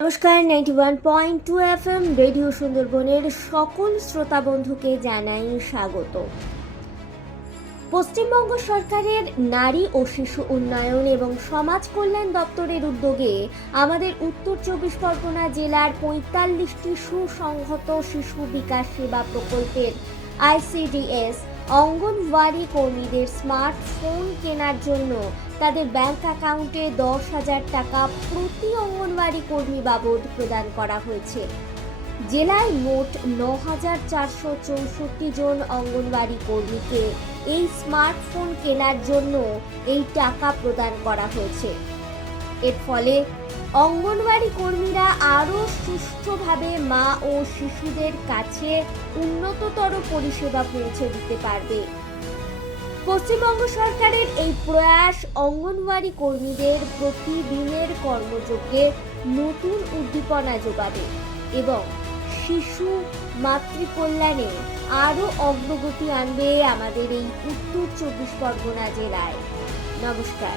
নমস্কার ninety one point two F M radio সুন্দরবনের সকল শ্রোতা বন্ধুকে জানাই স্বাগত। পশ্চিমবঙ্গ সরকারের নারী ও শিশু উন্নয়ন এবং সমাজ কল্যাণ দপ্তরের উদ্যোগে আমাদের উত্তর চব্বিশ পরগনা জেলার পঁয়তাল্লিশটি সুসংহত শিশু বিকাশ সেবা প্রকল্পের আইসিডিএস অঙ্গনওয়াড়ি কর্মীদের স্মার্টফোন কেনার জন্য তাদের ব্যাংক অ্যাকাউন্টে দশ হাজার টাকা প্রতি অঙ্গনওয়াড়ি কর্মী বাবদ প্রদান করা হয়েছে। জেলায় মোট ন হাজার চারশো চৌষট্টি জন অঙ্গনওয়াড়ি কর্মীকে এই স্মার্টফোন কেনার জন্য এই টাকা প্রদান করা হয়েছে। এর ফলে অঙ্গনওয়াড়ি কর্মীরা আরও সুষ্ঠুভাবে মা ও শিশুদের কাছে উন্নততর পরিষেবা পৌঁছে দিতে পারবে। পশ্চিমবঙ্গ সরকারের এই প্রয়াস অঙ্গনওয়াড়ি কর্মীদের প্রতিদিনের কর্মযোগ্যে নতুন উদ্দীপনা যোগাবে এবং শিশু মাতৃকল্যাণে আরও অগ্রগতি আনবে আমাদের এই উত্তর চব্বিশ পরগনা জেলায়। নমস্কার।